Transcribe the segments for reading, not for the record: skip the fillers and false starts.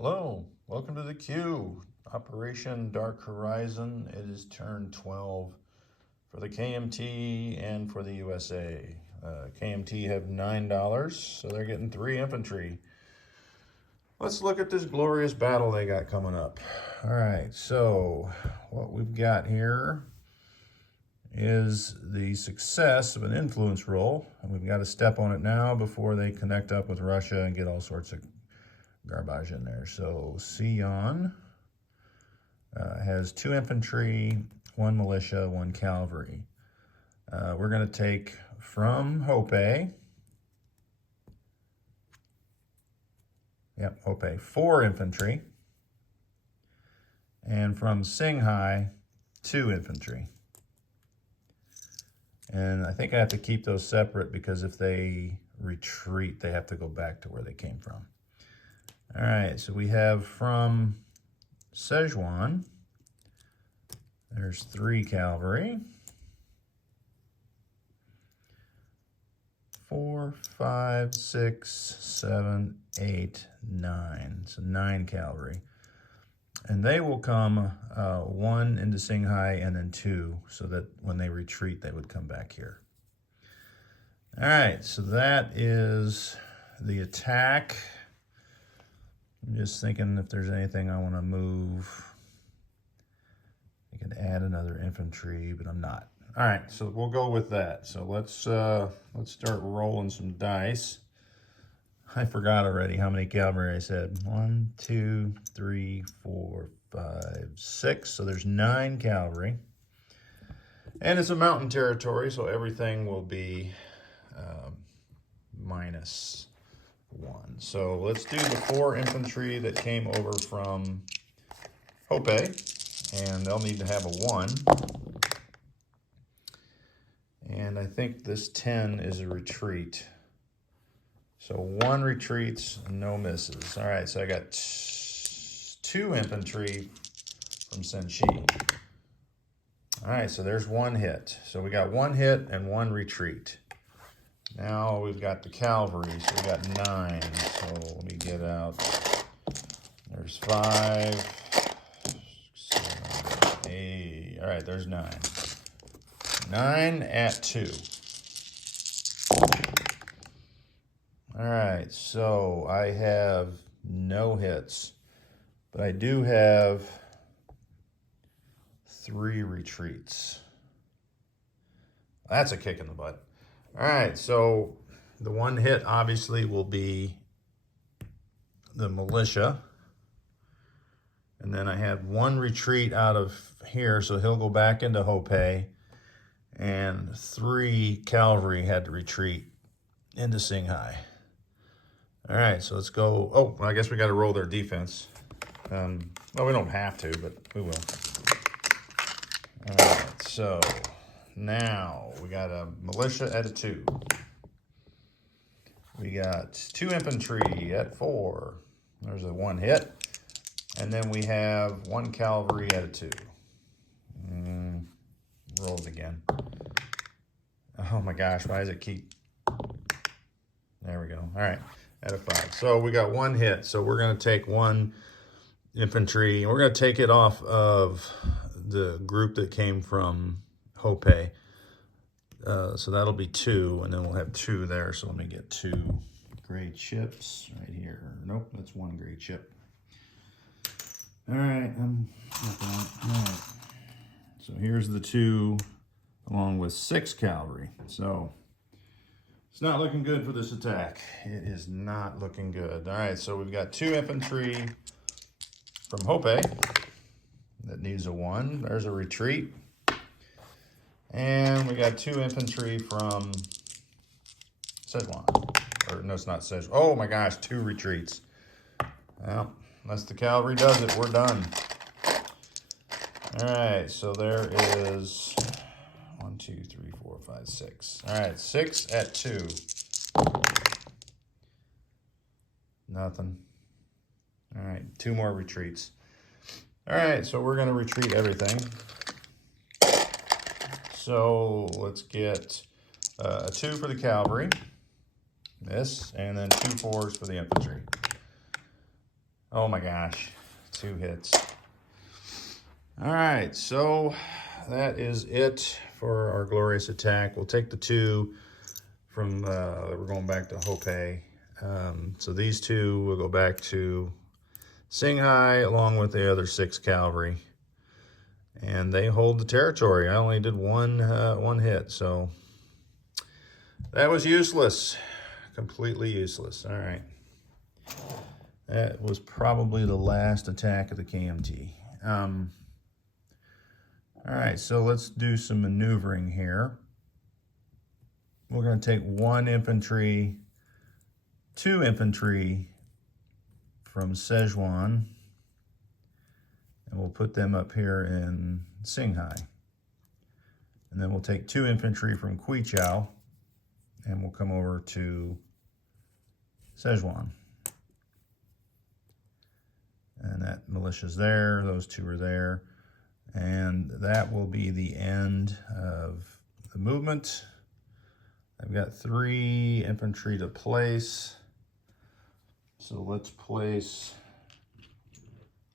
Hello, welcome to the Q. Operation Dark Horizon. It is turn 12 for the KMT and for the USA. KMT have $9, so they're getting 3 infantry. Let's look at this glorious battle they got coming up. All right, so what we've got here is the success of an influence roll, and we've got to step on it now before they connect up with Russia and get all sorts of garbage in there. So Sion has 2 infantry, 1 militia, 1 cavalry. We're going to take from Hope, Hope, 4 infantry, and from Singhai, 2 infantry. And I think I have to keep those separate because if they retreat, they have to go back to where they came from. All right, so we have from Szechuan, there's 3 cavalry, 4, 5, 6, 7, 8, 9. So 9 cavalry. And they will come 1 into Singhai and then 2, so that when they retreat, they would come back here. All right, so that is the attack. I'm just thinking if there's anything I want to move. I could add another infantry, but I'm not. All right, so we'll go with that. So let's start rolling some dice. I forgot already how many cavalry I said. 1, 2, 3, 4, 5, 6. So there's 9 cavalry. And it's a mountain territory, so everything will be -1. So let's do the 4 infantry that came over from Hope, and they'll need to have a 1. And I think this 10 is a retreat. So 1 retreats, no misses. All right, so I got 2 infantry from Senshi. All right, so there's 1 hit. So we got 1 hit and 1 retreat. Now we've got the cavalry, so we got 9. So let me get out. There's 5, 7, 8. All right, there's 9. 9 at 2. All right, so I have no hits, but I do have 3 retreats. That's a kick in the butt. All right, so the 1 hit obviously will be the militia. And then I had 1 retreat out of here, so he'll go back into Hope. And 3 cavalry had to retreat into Singhai. All right, so let's go. Oh, well, I guess we got to roll their defense. Well, we don't have to, but we will. All right, so now we got a militia at a 2. We got 2 infantry at 4. There's a 1 hit. And then we have 1 cavalry at a 2. Rolled again. Oh my gosh, why does it keep? There we go. All right, at a 5. So we got 1 hit. So we're going to take 1 infantry. We're going to take it off of the group that came from Hope. So that'll be 2, and then we'll have 2 there. So let me get 2 gray chips right here. Nope, that's 1 gray chip. All right, I'm looking at it. All right. So here's the 2 along with 6 cavalry. So it's not looking good for this attack. It is not looking good. All right, so we've got 2 infantry from Hope that needs a 1. There's a retreat. And we got 2 infantry from Szechuan. Or no, it's not Szechuan. Oh my gosh, 2 retreats. Well, unless the cavalry does it, we're done. All right, so there is 1, 2, 3, 4, 5, 6. All right, 6 at 2. Nothing. All right, 2 more retreats. All right, so we're going to retreat everything. So let's get a 2 for the cavalry. This, and then 2 4s for the infantry. Oh my gosh, 2 hits. All right, so that is it for our glorious attack. We'll take the 2 from, we're going back to Hope. So these 2 will go back to Singhai along with the other 6 cavalry. And they hold the territory. I only did one hit, so that was useless. Completely useless. All right. That was probably the last attack of the KMT. All right, so let's do some maneuvering here. We're going to take 1 infantry, 2 infantry from Szechuan, and we'll put them up here in Singhai. And then we'll take 2 infantry from Quichao, and we'll come over to Szechuan. And that militia's there, those 2 are there. And that will be the end of the movement. I've got 3 infantry to place. So let's place,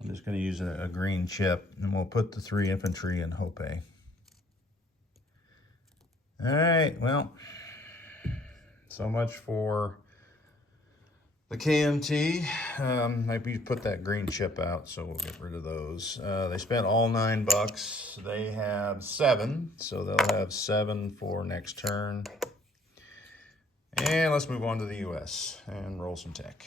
I'm just going to use a green chip, and we'll put the 3 infantry in Hope. All right, well, so much for the KMT. Maybe put that green chip out, so we'll get rid of those. They spent all $9. They have 7, so they'll have 7 for next turn. And let's move on to the US and roll some tech.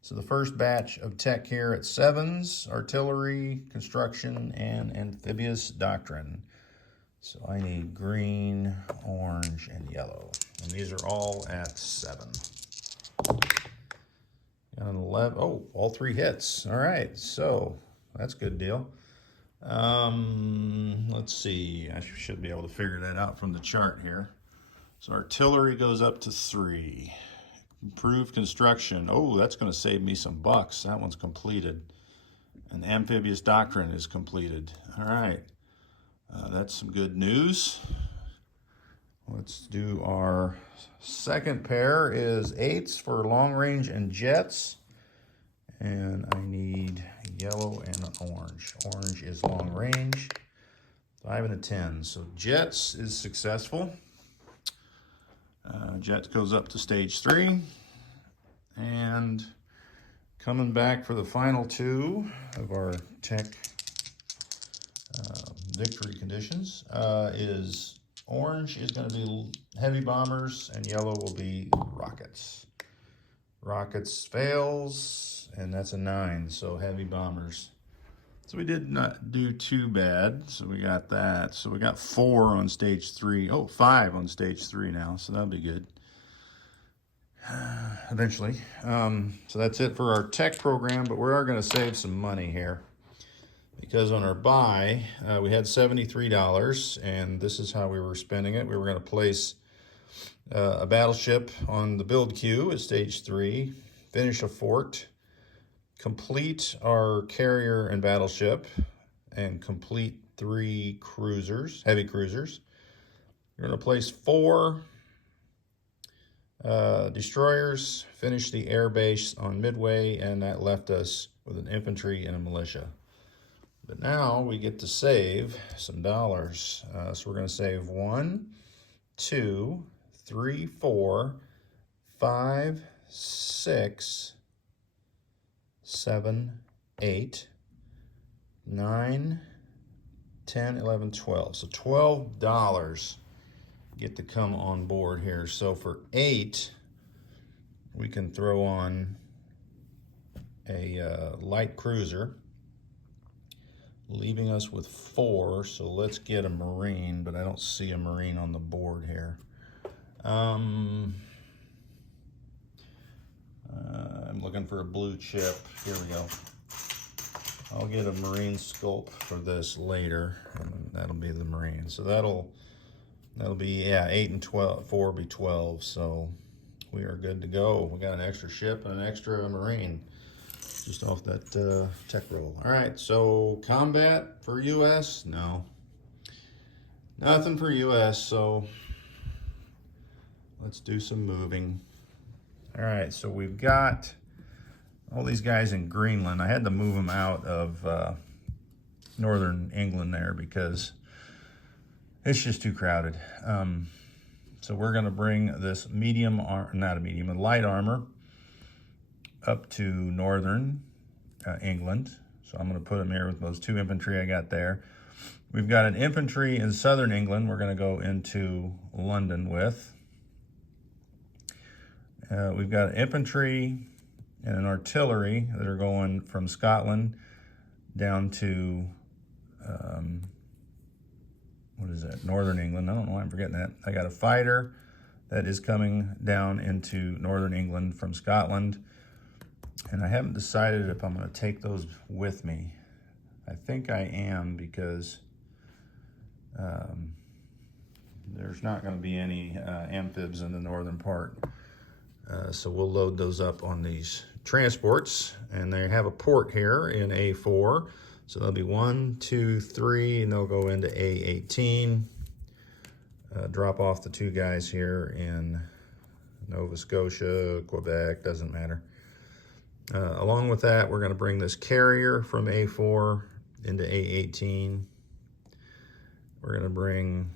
So the first batch of tech here at 7s, artillery, construction, and amphibious doctrine. So I need green, orange, and yellow. And these are all at 7. Got an 11, oh, all 3 hits. All right, so that's a good deal. Let's see, I should be able to figure that out from the chart here. So artillery goes up to 3. Improved construction, oh, that's gonna save me some bucks. That one's completed. And amphibious doctrine is completed. All right, that's some good news. Let's do our second pair is 8s for long range and jets. And I need yellow and an orange. Orange is long range. 5 and a 10. So jets is successful. Jets goes up to stage 3. And coming back for the final 2 of our tech victory conditions is orange is going to be heavy bombers, and yellow will be rockets. Rockets fails, and that's a 9, so heavy bombers. So we did not do too bad, so we got that. So we got 4 on stage 3. Oh, 5 on stage 3 now, so that'll be good. Eventually. So that's it for our tech program, but we are going to save some money here. Because on our buy, we had $73, and this is how we were spending it. We were going to place a battleship on the build queue at stage 3, finish a fort, complete our carrier and battleship, and complete 3 cruisers, heavy cruisers. We're going to place 4 destroyers, finish the air base on Midway, and that left us with an infantry and a militia. But now we get to save some dollars. So we're going to save 1, 2, 3, 4, 5, 6, 7, 8, 9, 10, 11, 12. So $12 get to come on board here. So for 8, we can throw on a light cruiser, leaving us with 4. So let's get a Marine, but I don't see a Marine on the board here. I'm looking for a blue chip. Here we go. I'll get a Marine sculpt for this later, and that'll be the Marine. So that'll be, yeah, 8 and 12, 4 will be 12. So we are good to go. We got an extra ship and an extra Marine just off that tech roll. All right, so combat for US, no. Nothing for US, so let's do some moving. All right, so we've got all these guys in Greenland. I had to move them out of northern England there because it's just too crowded. So we're going to bring this a light armor up to northern England. So I'm going to put them here with those 2 infantry I got there. We've got an infantry in southern England we're going to go into London with. We've got infantry and an artillery that are going from Scotland down to, what is that, northern England. I don't know why I'm forgetting that. I got a fighter that is coming down into northern England from Scotland. And I haven't decided if I'm going to take those with me. I think I am, because there's not going to be any amphibs in the northern part. So we'll load those up on these transports, and they have a port here in A4. So there'll be 1, 2, 3, and they'll go into A18. Drop off the 2 guys here in Nova Scotia, Quebec, doesn't matter. Along with that, we're going to bring this carrier from A4 into A18. We're going to bring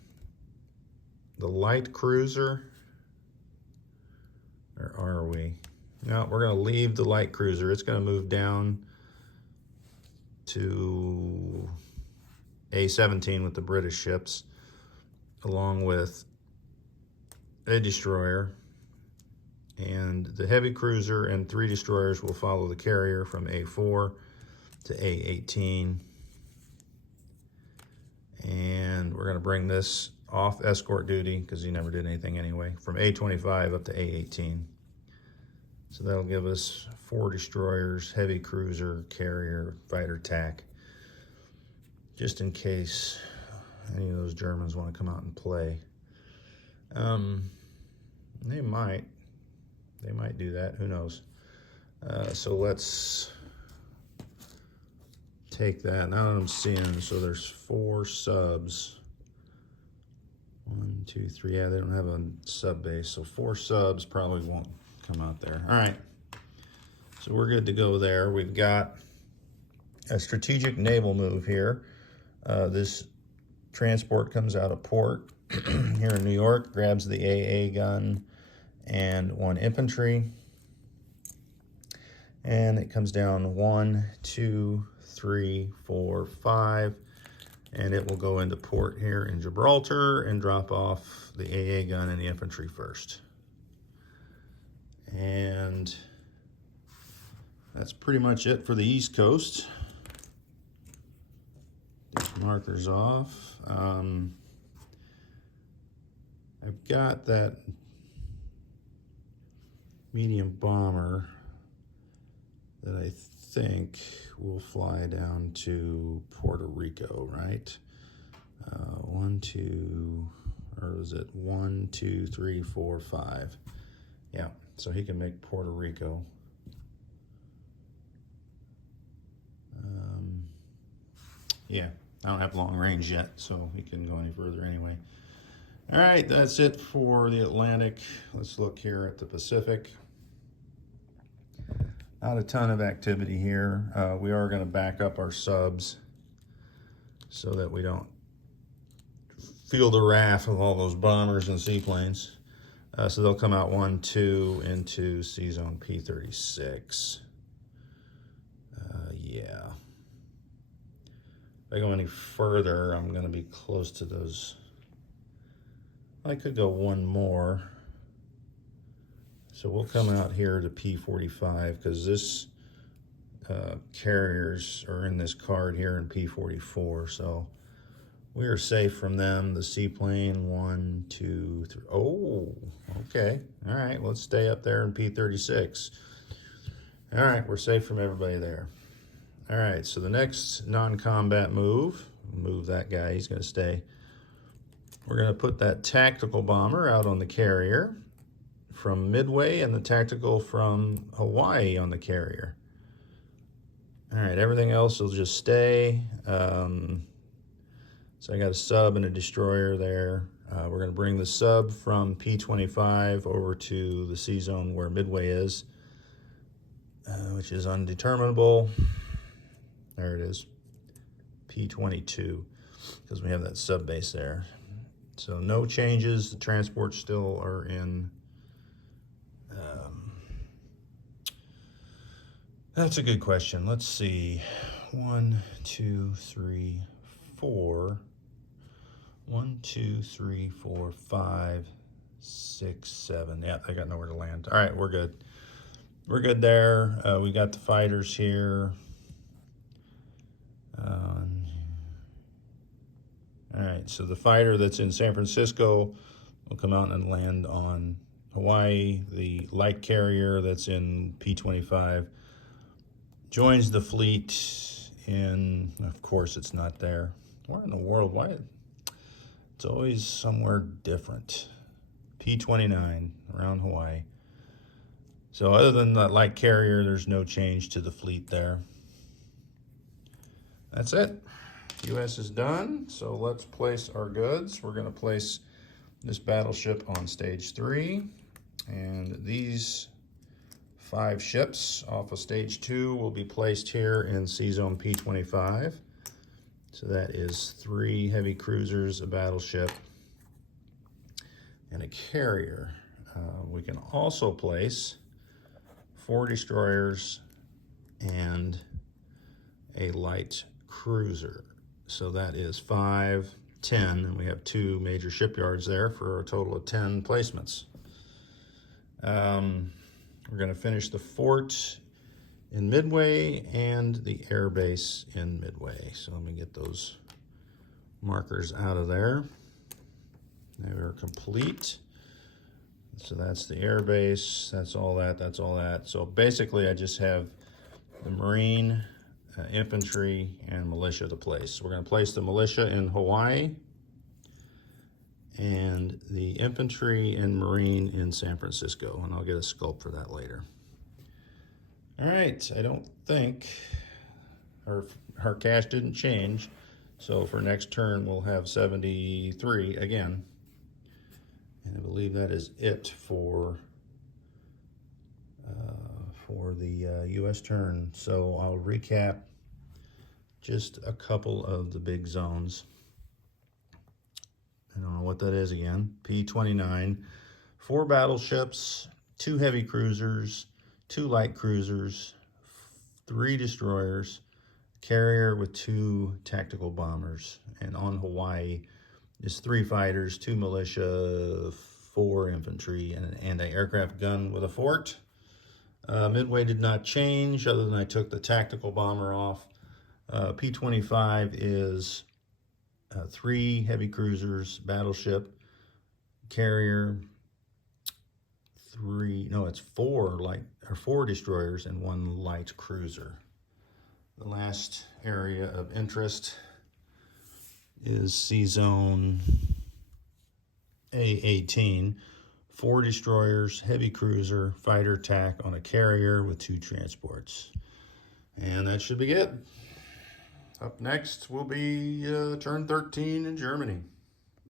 the light cruiser. Or are we? No, we're going to leave the light cruiser. It's going to move down to A17 with the British ships, along with a destroyer. And the heavy cruiser and 3 destroyers will follow the carrier from A4 to A18. And we're going to bring this off escort duty, because he never did anything anyway, from A25 up to A18. So that'll give us 4 destroyers, heavy cruiser, carrier, fighter tack, just in case any of those Germans want to come out and play. They might do that, who knows. So let's take that. Now that I'm seeing, so there's 4 subs. 1, 2, 3, yeah, they don't have a sub base, so 4 subs probably won't come out there. All right, so we're good to go there. We've got a strategic naval move here. This transport comes out of port here in New York, grabs the AA gun and 1 infantry, and it comes down 1, 2, 3, 4, 5, and it will go into port here in Gibraltar and drop off the AA gun and the infantry first. And that's pretty much it for the East Coast. These markers off. I've got that medium bomber that I think will fly down to Puerto Rico, right? 1, 2, or is it 1, 2, 3, 4, 5? Yeah, so he can make Puerto Rico. Yeah, I don't have long range yet, so he couldn't go any further anyway. All right, that's it for the Atlantic. Let's look here at the Pacific. Not a ton of activity here. We are going to back up our subs so that we don't feel the wrath of all those bombers and seaplanes. So they'll come out 1, 2 into C-Zone P36. Yeah. If I go any further, I'm going to be close to those. I could go 1 more. So we'll come out here to P45, because this carriers are in this card here in P44. So we are safe from them. The seaplane, 1, 2, 3. Oh, okay. All right, let's stay up there in P36. All right, we're safe from everybody there. All right, so the next non-combat move that guy, he's going to stay. We're going to put that tactical bomber out on the carrier from Midway, and the tactical from Hawaii on the carrier. All right, everything else will just stay. So I got a sub and a destroyer there. We're going to bring the sub from P25 over to the C-Zone where Midway is. which is undeterminable. There it is, P22, because we have that sub base there. So no changes. The transports still are in. That's a good question. Let's see. 1, 2, 3, 4. 1, 2, 3, 4, 5, 6, 7. Yeah, they got nowhere to land. All right, we're good. We're good there. We got the fighters here. All right, so the fighter that's in San Francisco will come out and land on Hawaii. The light carrier that's in P25 joins the fleet in, of course, it's not there. Where in the world? Why? It's always somewhere different. P29 around Hawaii. So other than that light carrier, there's no change to the fleet there. That's it. U.S. is done. So let's place our goods. We're going to place this battleship on stage 3. And these 5 ships off of stage 2 will be placed here in C-Zone P25. So that is 3 heavy cruisers, a battleship, and a carrier. We can also place 4 destroyers and a light cruiser. So that is 5, 10, and we have 2 major shipyards there for a total of 10 placements. We're going to finish the fort in Midway and the air base in Midway. So let me get those markers out of there. They are complete. So that's the air base, that's all that, that's all that. So basically I just have the Marine, infantry, and militia to place. So we're going to place the militia in Hawaii and the infantry and Marine in San Francisco, and I'll get a sculpt for that later. All right, I don't think our cash didn't change, so for next turn we'll have 73 again, and I believe that is it for the U.S. turn. So I'll recap just a couple of the big zones. I don't know what that is again. P29, 4 battleships, 2 heavy cruisers, 2 light cruisers, 3 destroyers, carrier with 2 tactical bombers. And on Hawaii is 3 fighters, 2 militia, 4 infantry, and an anti-aircraft gun with a fort. Midway did not change other than I took the tactical bomber off. P25 is 3 heavy cruisers, battleship, carrier, 4 destroyers and 1 light cruiser. The last area of interest is C-Zone A18. 4 destroyers, heavy cruiser, fighter attack on a carrier with 2 transports. And that should be it. Up next will be turn 13 in Germany.